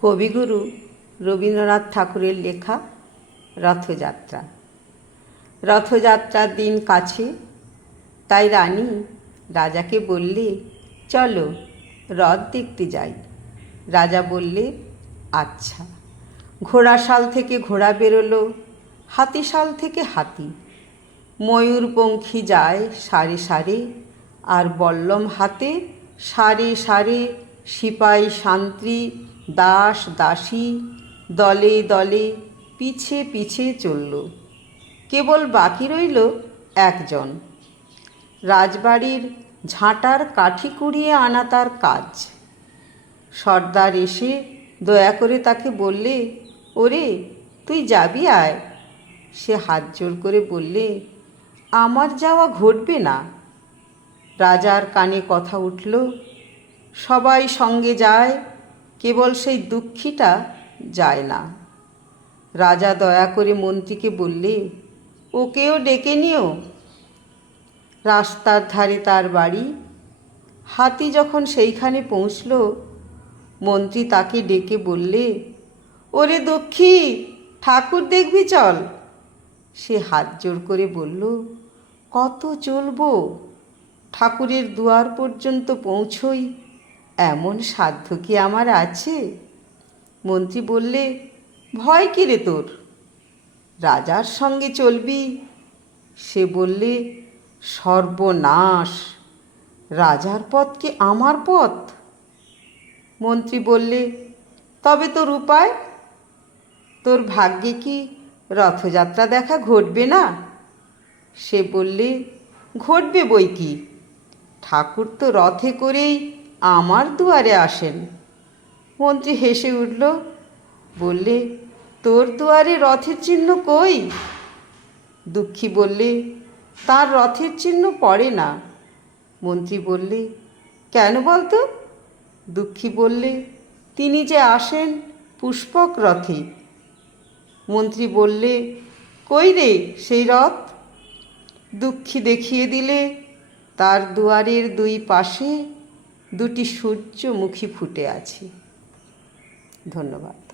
কবিগুরু রবীন্দ্রনাথ ঠাকুরের লেখা রথযাত্রা। রথযাত্রার দিন কাছে, তাই রানী রাজাকে বললে, চলো রথ দেখতে যাই। রাজা বললে, আচ্ছা। ঘোড়াশাল থেকে ঘোড়া বেরোলো, হাতিশাল থেকে হাতি। ময়ূরপঙ্খী যায় সারে সারে, আর বল্লম হাতে সারে সারে সিপাই শান্ত্রী দাস দাসী দলে দলে পিছে পিছে চলল। কেবল বাকি রইল একজন। রাজবাড়ির ঝাঁটার কাঠি কুড়িয়ে আনা তার কাজ। সর্দার এসে দয়া করে তাকে বললে, ওরে তুই যাবি আয়। সে হাত জোড় করে বললে, আমার যাওয়া ঘটবে না। রাজার কানে কথা উঠল, সবাই সঙ্গে যায়, কেবল সেই দুঃখীটা যায় না। রাজা দয়া করে মন্ত্রীকে বললে, ওকেও ডেকে নিও। রাস্তার ধারে তার বাড়ি। হাতি যখন সেইখানে পৌঁছল, মন্ত্রী তাকে ডেকে বললে, ওরে দুঃখী, ঠাকুর দেখবি চল। সে হাত জোড় করে বলল, কত চলবো? ঠাকুরের দুয়ার পর্যন্ত পৌঁছই এমন সাধ্য কি আমার আছে? মন্ত্রী বললে, ভয় কি রে তোর? রাজার সঙ্গে চলবি? সে বললে, সর্বনাশ, রাজার পথ কি আমার পথ? মন্ত্রী বললে, তবে তোর উপায়? তোর ভাগ্যে কি রথযাত্রা দেখা ঘটবে না? সে বললে, ঘটবে বই কি, ঠাকুর তো রথে করেই আমার দুয়ারে আসেন। মন্ত্রী হেসে উঠল, বললে, তোর দুয়ারে রথের চিহ্ন কই? দুঃখী বললে, তার রথের চিহ্ন পড়ে না। মন্ত্রী বললে, কেন বলতো? দুঃখী বললে, তিনি যে আসেন পুষ্পক রথে। মন্ত্রী বললে, কই রে সেই রথ? দুঃখী দেখিয়ে দিলে, তার দুয়ারের দুই পাশে দুটি সূর্যমুখী ফুটে আছে। ধন্যবাদ।